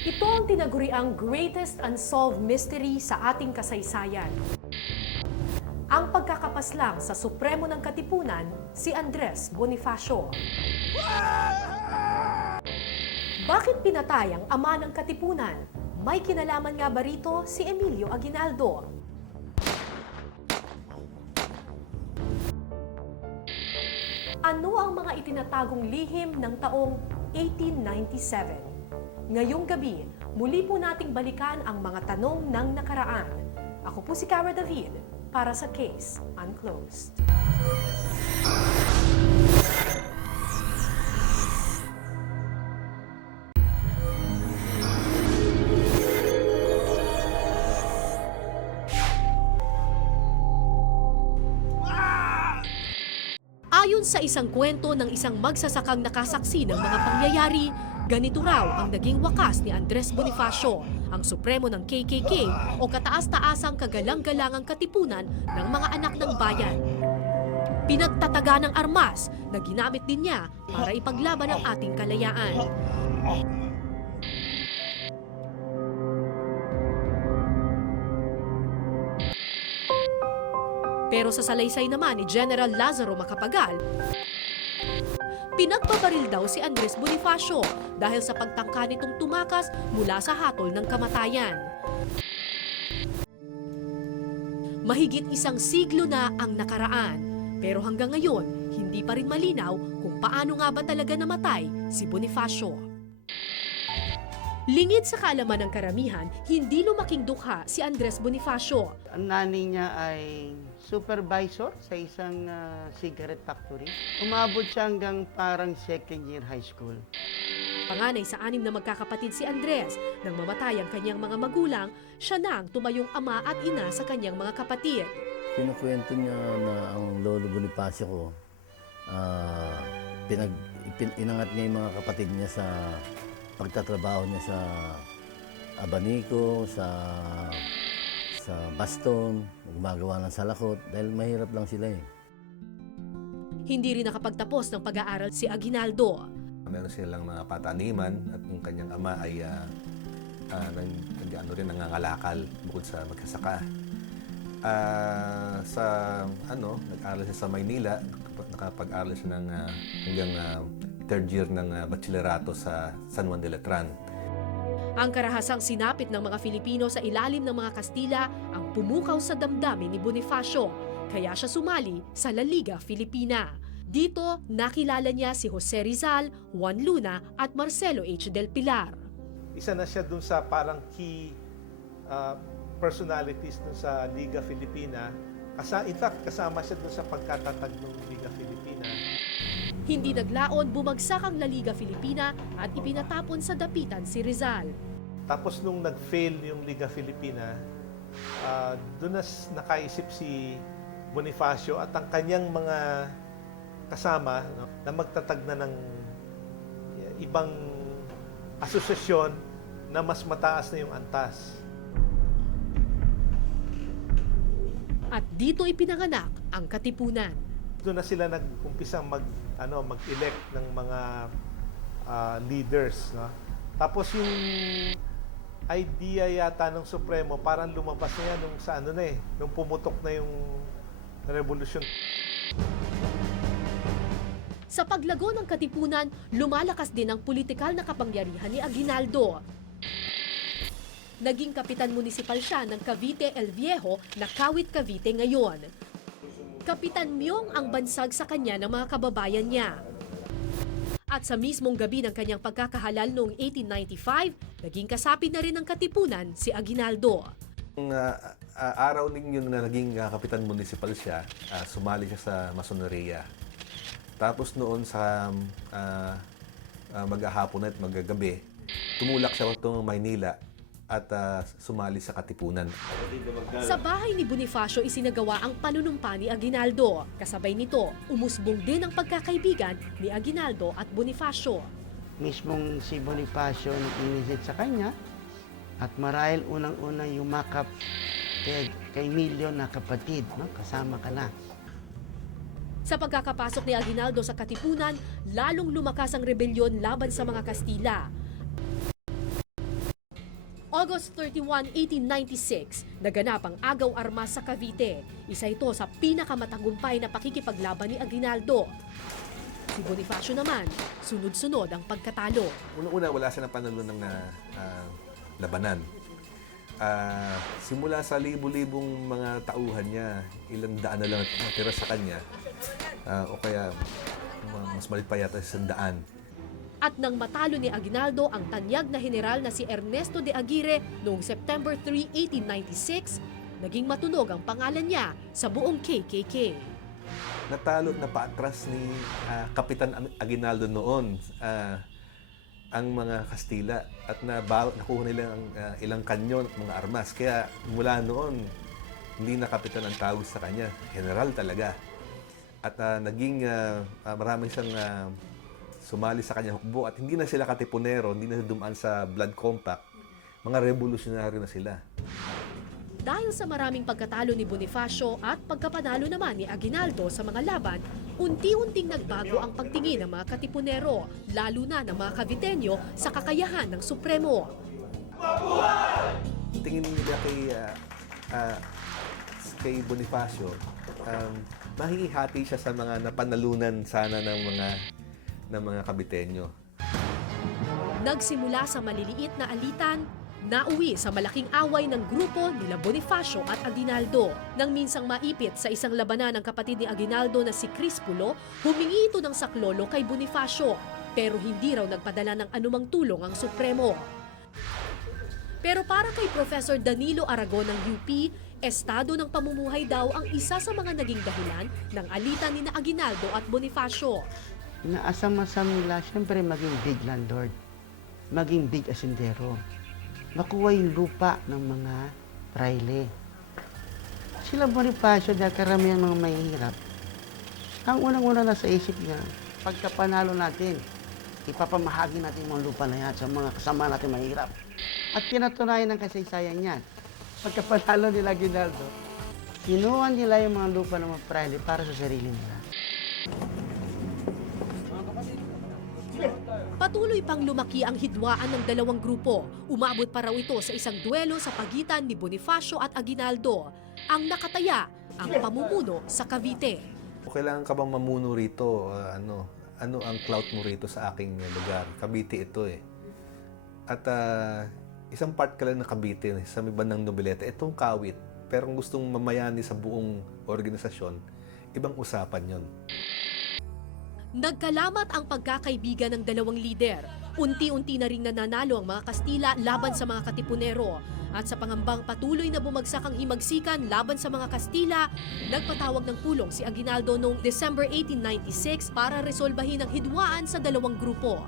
Ito ang tinaguriang greatest unsolved mystery sa ating kasaysayan. Ang pagkakapaslang sa Supremo ng Katipunan, si Andres Bonifacio. Bakit pinatay ang ama ng Katipunan? May kinalaman nga ba rito si Emilio Aguinaldo? Ano ang mga itinatagong lihim ng taong 1897? Ngayong gabi, muli po nating balikan ang mga tanong ng nakaraan. Ako po si Cara David para sa Case Unclosed. Ayon sa isang kwento ng isang magsasakang nakasaksi ng mga pangyayari, ganito raw ang naging wakas ni Andres Bonifacio, ang supremo ng KKK o kataas-taasang kagalang-galangang katipunan ng mga anak ng bayan. Pinagtataga ng armas na ginamit din niya para ipaglaban ang ating kalayaan. Pero sa salaysay naman ni General Lazaro Macapagal, pinagbabaril daw si Andres Bonifacio dahil sa pagtangka nitong tumakas mula sa hatol ng kamatayan. Mahigit isang siglo na ang nakaraan, pero hanggang ngayon, hindi pa rin malinaw kung paano nga ba talaga namatay si Bonifacio. Lingid sa kaalaman ng karamihan, hindi lumaking dukha si Andres Bonifacio. Ang nanay niya ay supervisor sa isang cigarette factory. Umabot siya hanggang parang second year high school. Panganay sa 6 na magkakapatid si Andres. Nang mamatay ang kanyang mga magulang, siya na ang tumayong ama at ina sa kanyang mga kapatid. Kinukwento niya na ang lolo Bonifacio ko, inangat niya yung mga kapatid niya sa pagtatrabaho niya sa abaniko, sa baston, gumagawa ng salakot, dahil mahirap lang sila eh. Hindi rin nakapagtapos ng pag-aaral si Aguinaldo. Meron silang mga pataniman at yung kanyang ama ay nangangalakal bukod sa magkasaka. Nag-aaral siya sa Maynila, nakapag-aaral siya hanggang third year ng bachillerato sa San Juan de Letran. Ang karahasang sinapit ng mga Filipino sa ilalim ng mga Kastila ang pumukaw sa damdamin ni Bonifacio, kaya siya sumali sa La Liga Filipina. Dito, nakilala niya si Jose Rizal, Juan Luna at Marcelo H. del Pilar. Isa na siya dun sa parang key personalities dun sa Liga Filipina. In fact, kasama siya dun sa pagkatatag ng Liga Filipina. Hindi naglaon, bumagsak ang La Liga Filipina at ipinatapon sa dapitan si Rizal. Tapos nung nag-fail yung Liga Filipina, doon na nakaisip si Bonifacio at ang kanyang mga kasama, no, na magtatag na ng ibang asosasyon na mas mataas na yung antas. At dito ipinanganak ang Katipunan. Doon na sila nag-umpisang mag-elect ng mga leaders, no? Tapos yung idea yata ng Supremo parang lumabas na yan nung pumutok na yung revolusyon. Sa paglago ng Katipunan, lumalakas din ang politikal na kapangyarihan ni Aguinaldo. Naging kapitan munisipal siya ng Cavite El Viejo na Kawit Cavite ngayon. Kapitan Myong ang bansag sa kanya ng mga kababayan niya. At sa mismong gabi ng kanyang pagkakahalal noong 1895, naging kasapi na rin ng Katipunan si Aguinaldo. Araw ninyo na naging kapitan municipal siya, sumali siya sa masoneria. Tapos noon sa maghahapon at maggagabi, tumulak siya sa Maynila at sumali sa Katipunan. Sa bahay ni Bonifacio isinagawa ang panunumpa ni Aguinaldo. Kasabay nito, umusbong din ang pagkakaibigan ni Aguinaldo at Bonifacio. Mismong si Bonifacio nag-inisit sa kanya at marahil unang-unang yumakap kay Emilio na kapatid, no? Kasama ka na. Sa pagkakapasok ni Aguinaldo sa Katipunan, lalong lumakas ang rebelyon laban sa mga Kastila. August 31, 1896, naganap ang Agaw Armas sa Cavite. Isa ito sa pinakamatagumpay na pakikipaglaban ni Aguinaldo. Si Bonifacio naman, sunod-sunod ang pagkatalo. Una-una, wala siya ng panalo ng labanan. Simula sa libu-libong mga tauhan niya, ilang daan na lang natira sa kanya, o kaya mas malit pa yata sa 100. At nang matalo ni Aguinaldo ang tanyag na general na si Ernesto de Aguirre noong September 3, 1896, naging matunog ang pangalan niya sa buong KKK. Natalo at napaatras ni Kapitan Aguinaldo noon ang mga Kastila at nakuha nila ang ilang kanyon at mga armas. Kaya mula noon, hindi na kapitan ang tawag sa kanya. General talaga. At naging marami siyang sumali sa kanya hukbo at hindi na sila katipunero, hindi na dumaan sa blood compact. Mga revolusyonaryo na sila. Dahil sa maraming pagkatalo ni Bonifacio at pagkapanalo naman ni Aguinaldo sa mga laban, unti-unting nagbago ang pagtingin ng mga katipunero, lalo na ng mga Caviteño sa kakayahan ng Supremo. Tingin nila kay Bonifacio, mahihati siya sa mga napanalunan sana ng mga Caviteño. Nagsimula sa maliliit na alitan, nauwi sa malaking away ng grupo nila Bonifacio at Aguinaldo. Nang minsang maipit sa isang labanan ng kapatid ni Aguinaldo na si Crispulo, humingi ito ng saklolo kay Bonifacio, pero hindi raw nagpadala ng anumang tulong ang Supremo. Pero para kay Professor Danilo Aragon ng UP, estado ng pamumuhay daw ang isa sa mga naging dahilan ng alitan ni Aguinaldo at Bonifacio. Inaasam-asam nila, siyempre maging big landlord, maging big asindero. Makuha yung lupa ng mga praile. Sila Bonifacio, dahil karamihan mga mahihirap, ang unang-una na sa isip niya, pagkapanalo natin, ipapamahagi natin yung mga lupa na yan sa mga kasama natin mahirap. At pinatunayan ng kasaysayan niyan. Pagkapanalo nila Aguinaldo, kinuha nila yung mga lupa ng mga praile para sa sarili nila. Patuloy pang lumaki ang hidwaan ng dalawang grupo. Umabot pa raw ito sa isang duelo sa pagitan ni Bonifacio at Aguinaldo. Ang nakataya, ang pamumuno sa Cavite. Kailangan ka bang mamuno rito? Ano ang clout mo rito sa aking lugar? Cavite ito eh. At isang part ka lang ng Cavite, sa may bandang Noveleta, itong kawit. Pero kung gustong mamayani sa buong organisasyon, ibang usapan yon. Nagkalamat ang pagkakaibigan ng dalawang lider. Unti-unti na ring nananalo ang mga Kastila laban sa mga Katipunero. At sa pangambang patuloy na bumagsak ang himagsikan laban sa mga Kastila, nagpatawag ng pulong si Aguinaldo noong December 1896 para resolbahin ang hidwaan sa dalawang grupo.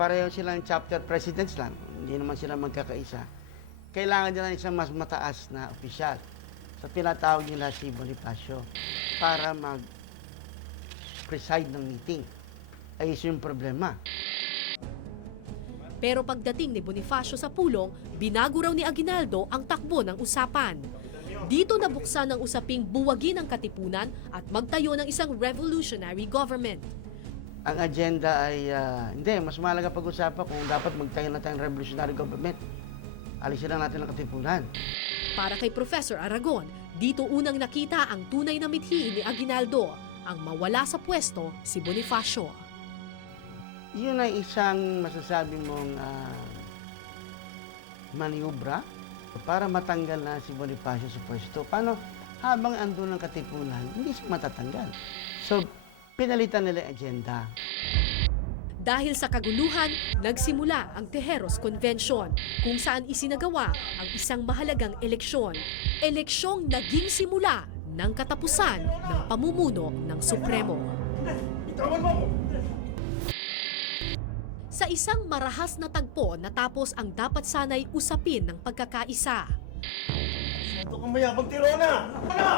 Pareho silang chapter presidents lang, hindi naman sila magkakaisa. Kailangan nila isang mas mataas na opisyal. So tinatawag nila si Bonifacio para preside ng meeting. Ay iso yung problema. Pero pagdating ni Bonifacio sa pulong, binago raw ni Aguinaldo ang takbo ng usapan. Dito nabuksan ang usaping buwagin ang katipunan at magtayo ng isang revolutionary government. Ang agenda ay, hindi, mas mahalaga pag-usapan kung dapat magtayo na tayong revolutionary government. Alisin na natin ang katipunan. Para kay Professor Aragon, dito unang nakita ang tunay na mithi ni Aguinaldo, ang mawala sa pwesto si Bonifacio. Yun ay isang masasabi mong maniobra para matanggal na si Bonifacio sa pwesto. Paano? Habang andun ang katipunan, hindi siya matatanggal. So, pinalitan nila ang agenda. Dahil sa kaguluhan, nagsimula ang Tejeros Convention, kung saan isinagawa ang isang mahalagang eleksyon. Eleksyong naging simula ng katapusan ng pamumuno ng Supremo. Sa isang marahas na tagpo natapos ang dapat sanay usapin ng pagkakaisa. Ito kang mayabang tirona! Ano?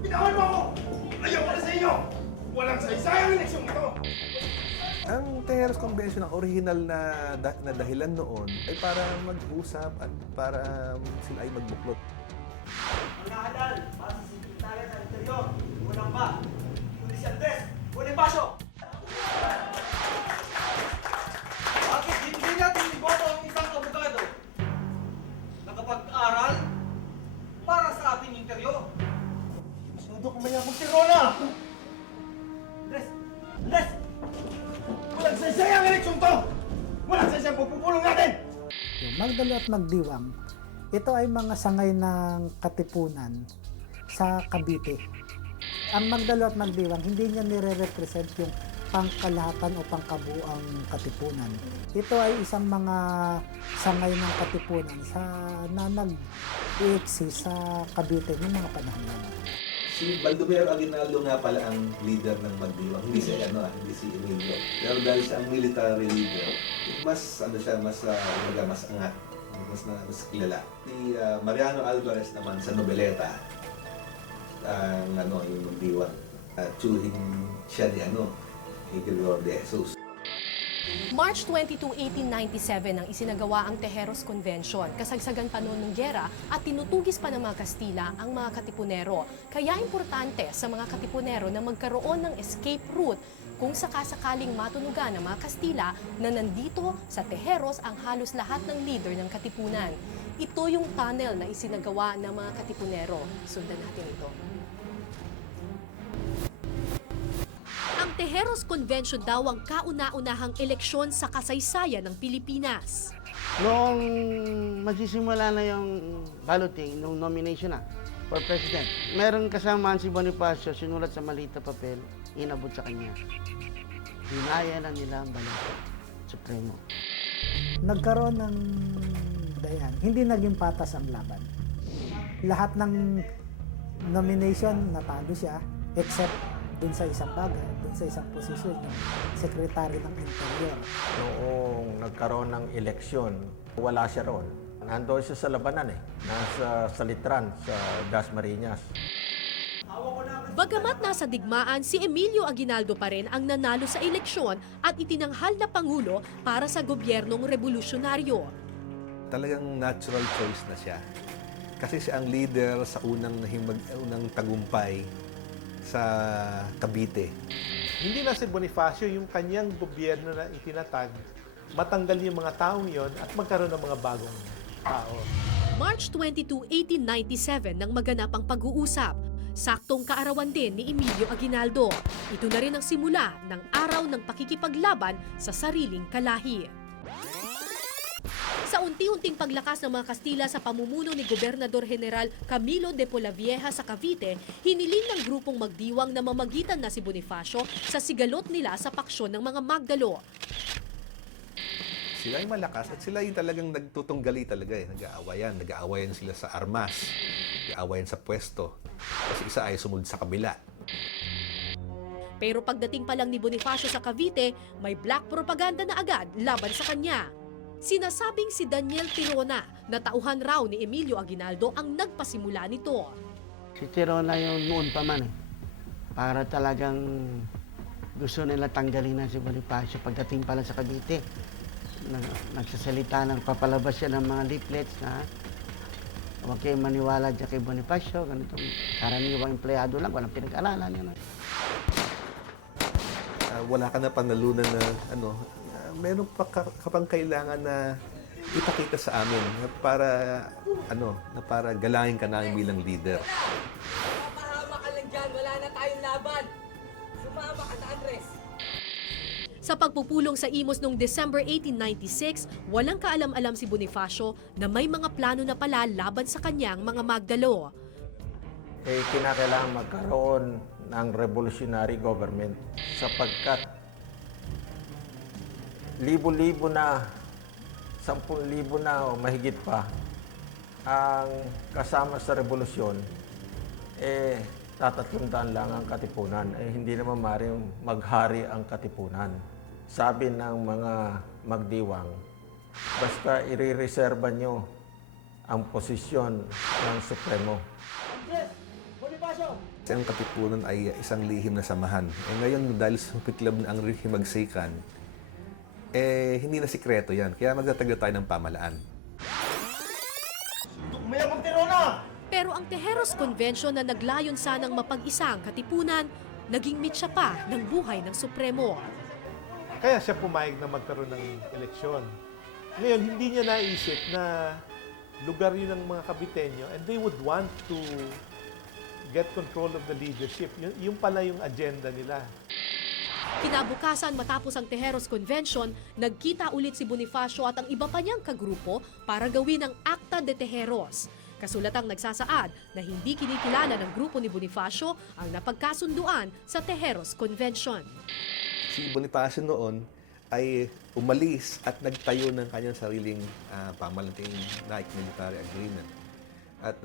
Bitawan mo ako! Ayaw ko na sa inyo! Walang saysayang eleksyon ito! Ang Tejeros Convention, ang original na dahilan noon ay para mag-usap at para sila ay magbuklod. Mga hadal, para sa Sekretary ng Interior, unang ba? Pulis Andres, Bonifacio! Bakit hindi natin iboto ang isang abogado Magdalo at Magdiwang, ito ay mga sangay ng katipunan sa Cavite. Ang Magdalo at Magdiwang, hindi niya nire-represent yung pangkalahatan o pangkabuang katipunan. Ito ay isang mga sangay ng katipunan na nag-i-exist sa Cavite ng mga panahon na. Si Baldomero Aguinaldo nga pala ang leader ng Magdiwang, hindi si hindi si Emilio. Pero dahil siya ang military leader, mas mas angat, mas kilala. Si Mariano Alvarez naman sa Nobeleta, yung Magdiwang, tsuhin siya ni Gregor de Jesus. March 22, 1897 nang isinagawa ang Tejeros Convention. Kasagsagan pa noon ng gyera at tinutugis pa ng mga Kastila ang mga Katipunero. Kaya importante sa mga Katipunero na magkaroon ng escape route kung sakasakaling matunugan ng mga Kastila na nandito sa Tejeros ang halos lahat ng leader ng Katipunan. Ito yung tunnel na isinagawa ng mga Katipunero. Sundan natin ito. Ang Tejeros Convention daw ang kauna-unahang eleksyon sa kasaysayan ng Pilipinas. Noong magsisimula na yung balloting, nung nomination na for president, meron kasamaan si Bonifacio, sinulat sa maliit na papel, inabot sa kanya. Hinaya na nila ang balota supremo. Nagkaroon ng dayan, hindi naging patas ang laban. Lahat ng nomination natalo siya, except dun sa isang bagay, dun sa isang posisyon ng Secretary ng Interior. Noong nagkaroon ng eleksyon, wala siya roon. Nandoon siya sa labanan nasa Salitran, sa Dasmariñas. Bagamat nasa digmaan, si Emilio Aguinaldo pa rin ang nanalo sa eleksyon at itinanghal na Pangulo para sa gobyernong revolusyonaryo. Talagang natural choice na siya. Kasi siya ang leader sa unang tagumpay sa Cavite. Hindi na si Bonifacio yung kanyang gobyerno na itinatag, matanggal yung mga taong yon at magkaroon ng mga bagong tao. March 22, 1897 nang maganap ang pag-uusap. Saktong kaarawan din ni Emilio Aguinaldo. Ito na rin ang simula ng araw ng pakikipaglaban sa sariling kalahi. Sa unti-unting paglakas ng mga Kastila sa pamumuno ni Gobernador General Camilo de Polavieja sa Cavite, hiniling ng grupong Magdiwang na mamagitan na si Bonifacio sa sigalot nila sa paksyon ng mga Magdalo. Sila yung malakas at sila yung talagang nagtutunggali talaga Nag-aawayan sila sa armas, nag-aawayan sa pwesto. Kasi isa ay sumunod sa kabila. Pero pagdating pa lang ni Bonifacio sa Cavite, may black propaganda na agad laban sa kanya. Sinasabing si Daniel Tirona na tauhan raw ni Emilio Aguinaldo ang nagpasimula nito. Si Tirona yung noon pa man para talagang gusto nila tanggalin na si Bonifacio pagdating pa lang sa Cavite. Nagsasalita ng papalabas siya ng mga leaflets na huwag kayo maniwala dyan kay Bonifacio, ganitong karaniwang empleyado lang, walang pinag-aralan yun. Wala ka na panalunan na meron pa kapang kailangan na ipakita sa amin na para galangin ka namin bilang leader. Mapahama ka lang dyan, wala na tayong laban. Sumama ka na, Andres. Sa pagpupulong sa Imos noong December 1896, walang kaalam-alam si Bonifacio na may mga plano na pala laban sa kanyang mga Magdalo. Kinakailangan magkaroon ng revolutionary government sapagkat libo-libo na, 10,000 na o mahigit pa ang kasama sa revolusyon, tatatlundaan lang ang katipunan. Hindi naman maaaring maghari ang katipunan. Sabi ng mga Magdiwang, basta ire-reserva nyo ang posisyon ng Supremo. Kasi ang katipunan ay isang lihim na samahan. Ngayon, dahil sumiklab na ang himagsikan, hindi na sikreto yan. Kaya magtatagal tayo ng pamalaan. Mayabang Tirona! Pero ang Tejeros Convention na naglayon sanang mapag-isa ang Katipunan, naging mitsa pa ng buhay ng Supremo. Kaya siya pumayag na magkaroon ng eleksyon. Ngayon, hindi niya naisip na lugar yun ng mga Caviteño and they would want to get control of the leadership. Yung pala yung agenda nila. Kinabukasan matapos ang Tejeros Convention, nagkita ulit si Bonifacio at ang iba pa niyang kagrupo para gawin ang Acta de Tejeros. Kasulatang nagsasaad na hindi kinikilala ng grupo ni Bonifacio ang napagkasunduan sa Tejeros Convention. Si Bonifacio noon ay umalis at nagtayo ng kanyang sariling pamalanting Naik Military Agreement. At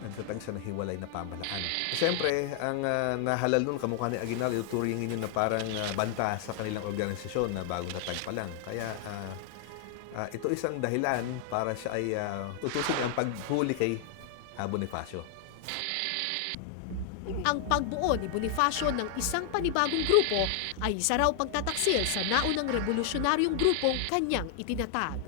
nagtatag siya ng hiwalay na pamalaan. Siyempre, ang nahalal nun, kamukha ni Aguinaldo, ituturingin yun na parang banta sa kanilang organisasyon na bagong natag pa lang. Kaya ito isang dahilan para siya ay tutusin ang paghuli kay Bonifacio. Ang pagbuo ni Bonifacio ng isang panibagong grupo ay isa raw pagtataksil sa naunang revolusyonaryong grupong kanyang itinatag.